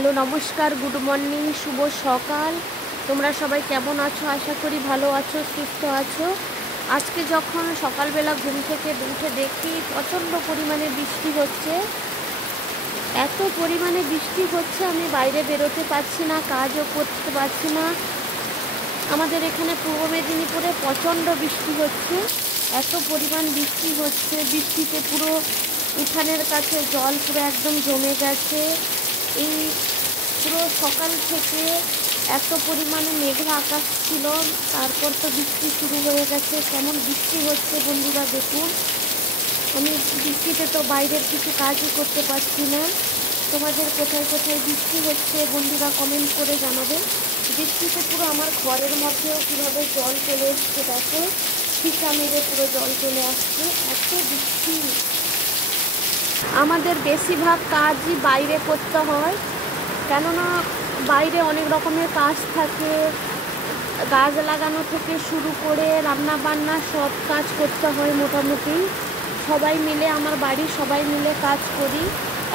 Hello, নমস্কার, good morning, শুভ সকাল। তোমরা সবাই কেমন আছো? আশা করি ভালো আছো, সুস্থ আছো। আজকে যখন সকালবেলা ঘুম থেকে উঠে দেখি প্রচণ্ড পরিমাণে বৃষ্টি হচ্ছে। এত পরিমাণে বৃষ্টি হচ্ছে আমি বাইরে বেরোতে পারছি না, কাজও করতে পারছি না। আমাদের এখানে পূর্ব মেদিনীপুরে প্রচণ্ড বৃষ্টি হচ্ছে। এত পরিমাণ বৃষ্টি হচ্ছে, বৃষ্টিতে পুরো উঠানের কাছে জল পুরো একদম জমে গেছে। এই পুরো সকাল থেকে এত পরিমাণে মেঘলা আকাশ ছিল, তারপর তো বৃষ্টি শুরু হয়ে গেছে। কেমন বৃষ্টি হচ্ছে বন্ধুরা দেখুন। আমি বৃষ্টিতে তো বাইরের কিছু কাজই করতে পারছি না। তোমাদের কোথায় কোথায় বৃষ্টি হচ্ছে বন্ধুরা কমেন্ট করে জানাবে। বৃষ্টিতে পুরো আমার ঘরের মধ্যেও কীভাবে জল চলে এসছে দেখো, ফিসা মেরে পুরো জল চলে আসছে, এত বৃষ্টি। আমাদের বেশিরভাগ কাজই বাইরে করতে হয়, কেননা বাইরে অনেক রকমের কাজ থাকে। গাছ লাগানো থেকে শুরু করে রান্না বান্না সব কাজ করতে হয় মোটামুটি। সবাই মিলে, আমার বাড়ির সবাই মিলে কাজ করি।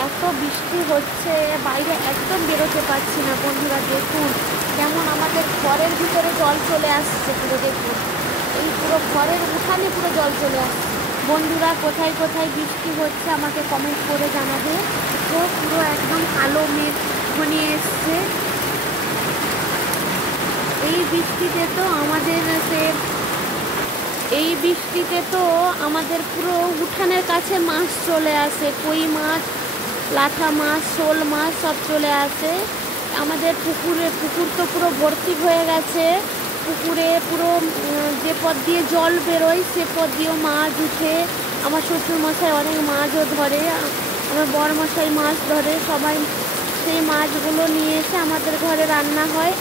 এত বৃষ্টি হচ্ছে, বাইরে একদম বেরোতে পারছি না বন্ধুরা দেখুন। কেমন আমাদের ঘরের ভিতরে জল চলে আসছে পুরো দেখুন, এই পুরো ঘরের উঠানে পুরো জল চলে আসছে। বন্ধুরা কোথায় কোথায় বৃষ্টি হচ্ছে আমাকে কমেন্ট করে জানাবে। তো পুরো একদম কালো মেঘ ঘনিয়ে এসছে। এই বৃষ্টিতে তো আমাদের পুরো উঠানের কাছে মাছ চলে আসে, কই মাছ, লাঠা মাছ, শোল মাছ সব চলে আসে। আমাদের পুকুর তো পুরো ভর্তি হয়ে গেছে। পুকুরে পুরো যে পথ দিয়ে জল বেরোয় সে পথ দিয়েও মাছ উঠে। আমার শ্বশুরমশাই অনেক মাছও ধরে, আমার বরমশাই মাছ ধরে। সবাই সেই মাছগুলো নিয়ে এসে আমাদের ঘরে রান্না হয়।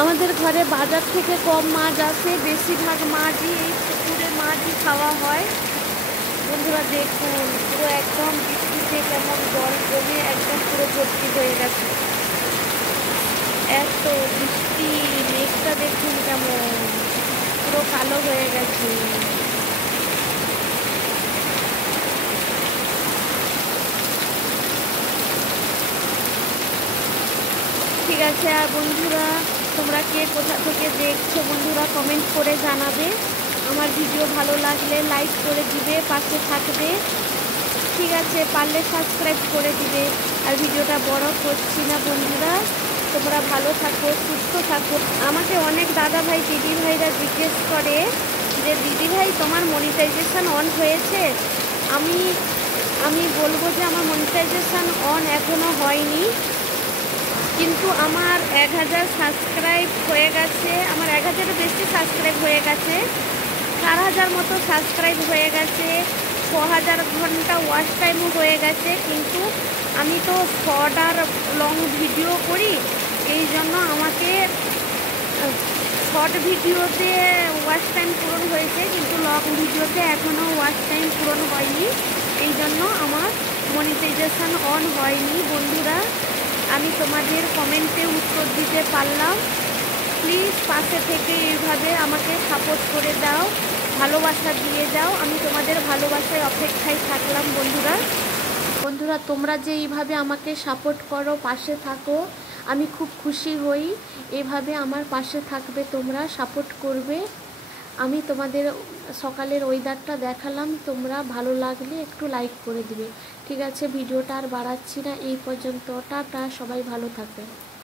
আমাদের ঘরে বাজার থেকে কম মাছ আসে, বেশিরভাগ মাছই এই পুকুরে মাছই খাওয়া হয়। বন্ধুরা দেখুন পুরো একদম বৃষ্টিতে কেমন জল জমে একদম পুরো ভর্তি হয়ে গেছে। এত বৃষ্টি, মেঘটা দেখুন কেমন পুরো কালো হয়ে গেছে। ঠিক আছে, আর বন্ধুরা তোমরা কে কোথা থেকে দেখছো বন্ধুরা কমেন্ট করে জানাবে। আমার ভিডিও ভালো লাগলে লাইক করে দিবে, পাশে থাকবে। ঠিক আছে, পারলে সাবস্ক্রাইব করে দিবে। আর ভিডিওটা বড় করছি না বন্ধুরা, তোমরা ভালো থাকো, সুস্থ থাকো। আমাকে অনেক দাদা ভাই দিদি ভাইরা জিজ্ঞেস করে যে দিদি ভাই তোমার মনিটাইজেশন অন হয়েছে? আমি বলবো যে আমার মনিটাইজেশন অন এখনও হয়নি, কিন্তু আমার 1000 সাবস্ক্রাইব হয়ে গেছে। আমার 1000-এর বেশি সাবস্ক্রাইব হয়ে গেছে, 4000 মতো সাবস্ক্রাইব হয়ে গেছে, 6000 ঘন্টা ওয়াচ টাইমও হয়ে গেছে। কিন্তু আমি তো শর্ট আর লং ভিডিও করি, এই জন্য আমাকে শর্ট ভিডিওতে ওয়াচ টাইম পূরণ হয়েছে, কিন্তু লং ভিডিওতে এখনও ওয়াচ টাইম পূরণ হয়নি। এই জন্য আমার মনিটাইজেশন অন হয়নি বন্ধুরা। আমি তোমাদের কমেন্টে উত্তর দিতে পারলাম। প্লিজ পাশে থেকে এইভাবে আমাকে সাপোর্ট করে দাও, ভালোবাসা দিয়ে যাও। আমি তোমাদের ভালোবাসায় অপেক্ষায় থাকলাম বন্ধুরা তোমরা যে এইভাবে আমাকে সাপোর্ট করো, পাশে থাকো, আমি খুব খুশি হই। এইভাবে আমার পাশে থাকবে, তোমরা সাপোর্ট করবে। আমি তোমাদের সকালের ওয়েদারটা দেখালাম, তোমরা ভালো লাগলে একটু লাইক করে দিবে। ঠিক আছে, ভিডিওটা আর বাড়াচ্ছি না, এই পর্যন্ত। টাটা, সবাই ভালো থাকবে।